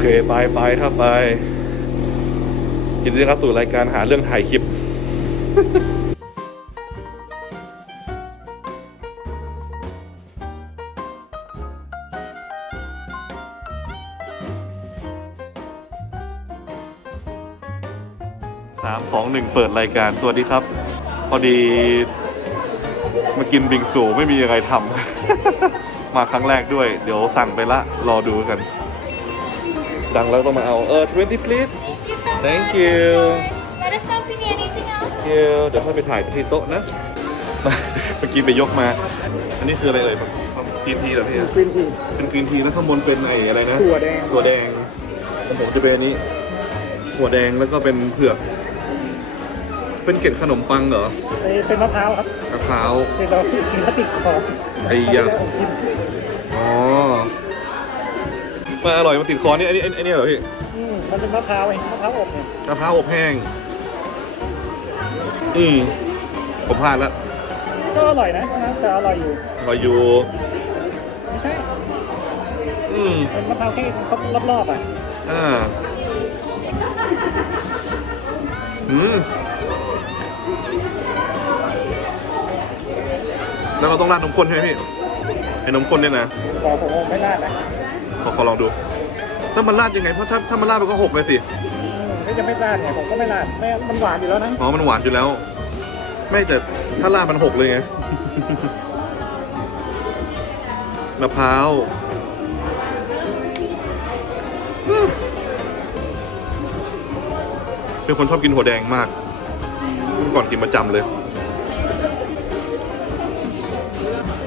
เคไปไปครับไปยินดีรับสู่รายการหาเรื่องถ่ายคลิปสามสองหนึ่งเปิดรายการ สวัสดีครับ พอดีมากินบิงซูไม่มีอะไรทำ มาครั้งแรกด้วย เดี๋ยวสั่งไปละ รอดูกัน ดังแล้วต้องมาเอาเออ20 please thank you Let us know if you need anything else. thank you เดี๋ยวค่อยไปถ่ายที่โต๊ะนะ เมื่อกี้ไปยกมา อันนี้คืออะไรเอ่ยกรีนทีเหรอพี่กรีนทีเป็นกรีนทีแล้วข้างบนเป็นไอ้อะไรนะถั่วแดงถั่วแดงของผมจะเป็นอันนี้ถั่วแดงแล้วก็เป็นเผือกเป็นเกล็ดขนมปังเหรอเอ้ยเป็นมะพร้าวครับ มะพร้าวเดี๋ยวเรากินพลาสติกของไอ้ยาอ๋อ มาอร่อยมาติดคอนี่อันนี้อันนี้เหรอพี่อืมมันเป็นมะพร้าวเองมะพร้าวอบเนี่ยมะพร้าวอบแห้ง อืมผมพลาดแล้วก็อร่อยนะนะแต่อร่อยอยู่รออยู่ ไม่ใช่ อืมเป็นมะพร้าวแค่เขารอบๆอะอ่าอืมแล้วเราต้องราดนมข้นใช่ไหมพี่ไอ้นมข้นเนี่ยนะแต่ผมว่าไม่น่านะ ขอขอลองดูถ้ามันราดยังไงเพราะถ้าถ้ามันราดมันก็หกเลยสิอืมถ้าจะไม่ราดเนี่ยผมก็ไม่ราดไม่มันหวานอยู่แล้วนะอ๋อมันหวานอยู่แล้ว ไม่แต่ถ้าราดมันหกเลยไงมะพร้าวอืมเป็นคนชอบกินหัวแดงมากเมื่อก่อนกินประจำเลย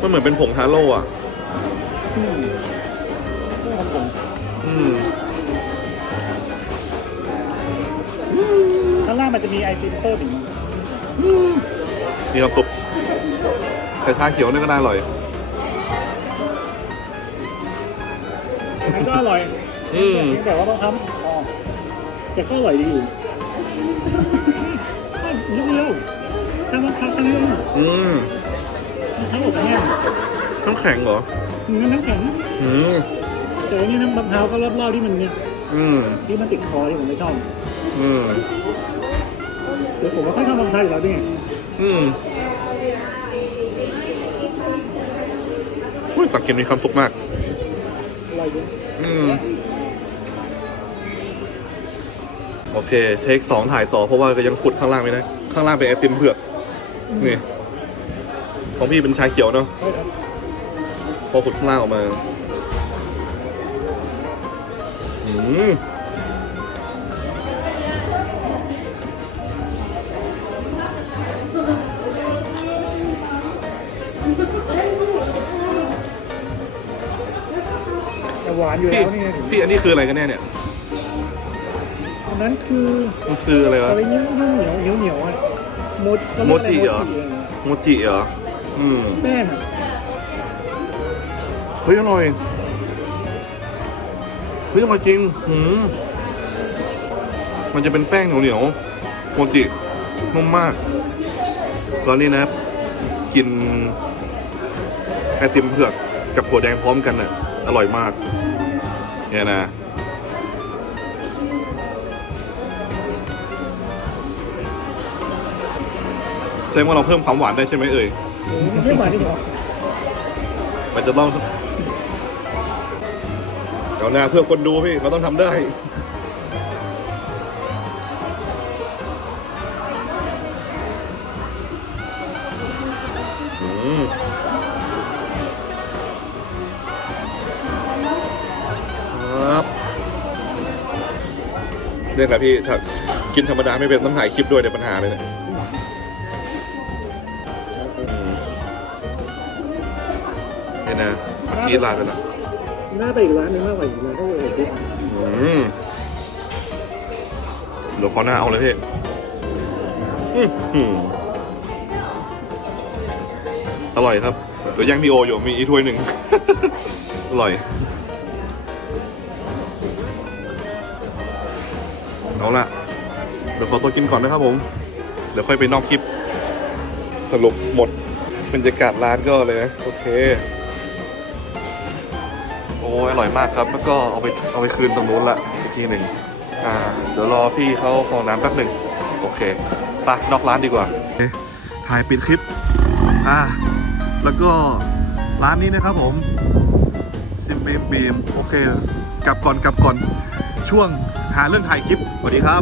มันเหมือนเป็นผงทาโร่อะ ข้างล่างมันจะมีไอติมเพิ่มอีกมีน้ำซุปแต่ชาเขียวนี่ก็น่าอร่อยมันก็อร่อยอืมเพียงแต่ว่าต้องทำอ๋อแต่ก็อร่อยดีอยู่นิดเดียวถ้ามันคับกันเลยอืมทั้งอบแห้งน้ำแข็งเหรองั้นน้ำแข็งอืม แต่อันนี้น้ำมะพร้าวก็รอบๆที่มันเนี่ยอืมที่มันติดคอที่ผมไม่ชอบอืมเดี๋ยวผมไม่ค่อยชอบมะพร้าวอยู่แล้วนี่อืมอุ้ยตักกินมีความสุขมากอร่อยดีอืม โอเค เทคสองถ่ายต่อเพราะว่าก็ยังขุดข้างล่างไม่ได้ ข้างล่างเป็นไอติมเผือก นี่ ของพี่เป็นชาเขียวเนาะ ใช่ครับ พอขุดข้างล่างออกมา อืมแต่หวานอยู่พี่แล้วนี่ไงพี่อันนี้คืออะไรกันแน่เนี่ย อันนั้นคือมันคืออะไรวะ อะไรเหนียวเหนียวเหนียวเหนียวอะโมเขาเรียกอะไรโมจิเหรอโมจิเหรอ อืม แป้งอะเฮ้ยอร่อยเฮ้ยอร่อยจริงหืมมันจะเป็นแป้งเหนียวๆโมจินุ่มมากตอนนี้นะกินไอติมเผือกกับถั่วแดงพร้อมกันน่ะอร่อยมากเนี่ยนะแสดงว่าเราเพิ่มความหวานได้ใช่ไหมเอ่ยโอ้โหมันไม่หวานที่หรอมันจะต้อง เดี๋ยวหน้าเพื่อคนดูพี่ เราต้องทำได้ครับเนี่ยแหละพี่ถ้ากินธรรมดาไม่เป็นต้องถ่ายคลิปด้วยเดี๋ยวปัญหาเลยเนี่ยเนี่ยนะเมื่อกี้ลาไปแล้ว น่าไปอีกร้านหนึงมากกว่าอีกร้านก็เลยคิดอืมเดี๋ยวขอหน้าเอาเลยพี่อื้อหืออร่อยครับเดี๋ยวย่างพี่โออยู่มีอีกถ้วยหนึ่ง อร่อย เอาละเดี๋ยวขอตัวกินก่อนนะครับผม เดี๋ยวค่อยไปนอกคลิป สรุปหมดบรรยากาศร้านก็เลยนะ โอเคโอ อ้ยอร่อยมากครับ แล้วก็เอาไปเอาไปคืนตรงนู้นละอีกทีหนึ่งอ่าเดี๋ยวรอพี่เขาฟองน้ำแป๊บหนึ่งโอเคไปนอกร้านดีกว่าถ่ายปิดคลิปอ่าแล้วก็ร้านนี้นะครับผมซิมบีมบีมโอเค กลับก่อนกลับก่อนช่วงหาเรื่องถ่ายคลิปสวัสดีครับ